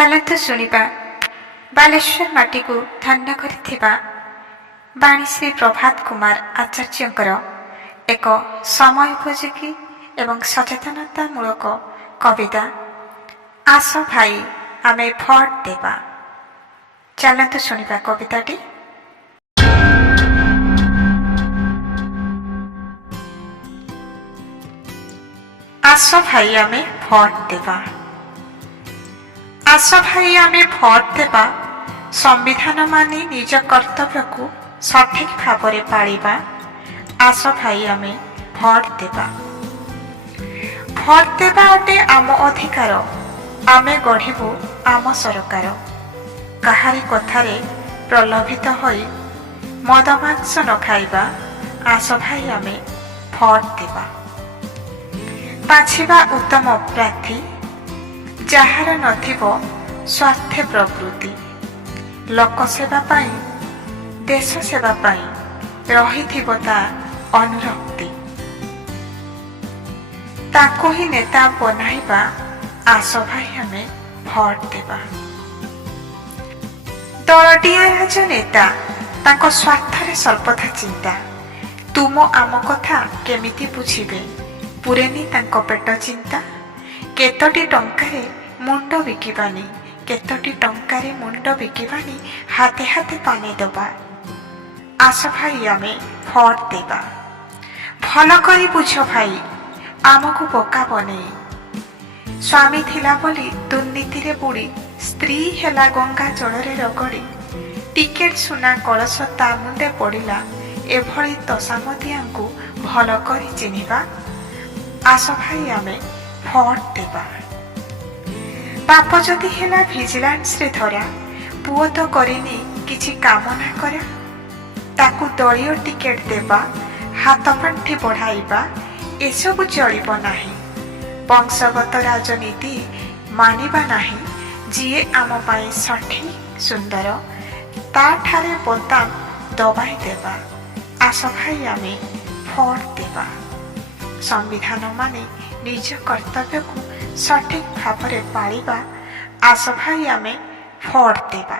ଚାଲନ୍ତୁ ଶୁଣିବା ବାଲେଶ୍ୱର ମାଟିକୁ ଧନ୍ୟ କରିଥିବା ବାଣୀଶ୍ରୀ ପ୍ରଭାତ କୁମାର ଆଚାର୍ଯ୍ୟଙ୍କର ଏକ ସମୟୋପଯୋଗୀ ଏବଂ ସଚେତନତାମୂଳକ କବିତା ଆସ ଭାଇ ଆମେ ଭୋଟ ଦେବା। ଚାଲନ୍ତୁ ଶୁଣିବା କବିତାଟି। ଆସ ଭାଇ ଆମେ ଭୋଟ ଦେବା। ଆସ ଭାଇ ଆମେ ଭୋଟ ଦେବା। ସମ୍ବିଧାନ ମାନି ନିଜ କର୍ତ୍ତବ୍ୟକୁ ସଠିକ ଭାବରେ ପାଳିବା। ଆସ ଭାଇ ଆମେ ଭୋଟ ଦେବା। ଭୋଟ ଦେବା ଅଟେ ଆମ ଅଧିକାର। ଆମେ ଗଢ଼ିବୁ ଆମ ସରକାର। କାହାରି କଥାରେ ପ୍ରଲୋଭିତ ହୋଇ ମଦ ମାଂସ ନ ଖାଇବା। ଆସ ଭାଇ ଆମେ ଭୋଟ ଦେବା। ବାଛିବା ଉତ୍ତମ ପ୍ରାର୍ଥୀ, ଯାହାର ନଥିବ ସ୍ୱାର୍ଥ ପ୍ରବୃତ୍ତି। ଲୋକସେବା ପାଇଁ, ଦେଶ ସେବା ପାଇଁ ରହିଥିବ ତା ଅନୁରକ୍ତି। ତାକୁ ହିଁ ନେତା ବନାଇବା। ଆସ ଭାଇ ଆମେ ଭୋଟ ଦେବା। ଦଳଟିଏ ରାଜନେତା, ତାଙ୍କ ସ୍ୱାର୍ଥରେ ସର୍ବଦା ଚିନ୍ତା। ତୁମ ଆମ କଥା କେମିତି ବୁଝିବେ, ପୁରେନି ତାଙ୍କ ପେଟ ଚିନ୍ତା। କେତୋଟି ଟଙ୍କାରେ ମୁଣ୍ଡ ବିକିବାନି, କେତୋଟି ଟଙ୍କାରେ ମୁଣ୍ଡ ବିକିବାନି, ହାତେ ହାତେ ପାଣି ଦେବା। ଆସ ଭାଇ ଆମେ ଭୋଟ ଦେବା। ଭଲ କରି ବୁଝ ଭାଇ, ଆମକୁ ବୋକା ବନେଇ। ସ୍ୱାମୀ ଥିଲା ବୋଲି ଦୁର୍ନୀତିରେ ବୁଡ଼ି, ସ୍ତ୍ରୀ ହେଲା ଗଙ୍ଗା ଜଳରେ ରଗଡ଼ି। ଟିକେଟ ସୁନା କଳସ ତା ମୁଣ୍ଡେ ପଡ଼ିଲା। ଏଭଳି ତୋଷାମଦିଆଙ୍କୁ ଭଲ କରି ଚିହ୍ନିବା। ଆସ ଭାଇ ଆମେ ଭୋଟ ଦେବା। ବାପ ଯଦି ହେଲା ଭିଜିଲାନ୍ସରେ ଧରା, ପୁଅ ତ କରିନି କିଛି କାମ ନା କରା। ତାକୁ ଦଳୀୟ ଟିକେଟ ଦେବା, ହାତ ପାଣ୍ଠି ବଢ଼ାଇବା, ଏସବୁ ଚଳିବ ନାହିଁ। ବଂଶଗତ ରାଜନୀତି ମାନିବା ନାହିଁ। ଯିଏ ଆମ ପାଇଁ ସଠିକ ସୁନ୍ଦର, ତାଠାରେ ବୋତାମ ଦବାଇ ଦେବା। ଆସ ଭାଇ ଆମେ ଭୋଟ ଦେବା। ସମ୍ବିଧାନ ମାନି ନିଜ କର୍ତ୍ତବ୍ୟକୁ ସଠିକ ଭାବରେ ପାଳିବା। ଆସ ଭାଇ ଆମେ ଭୋଟ ଦେବା।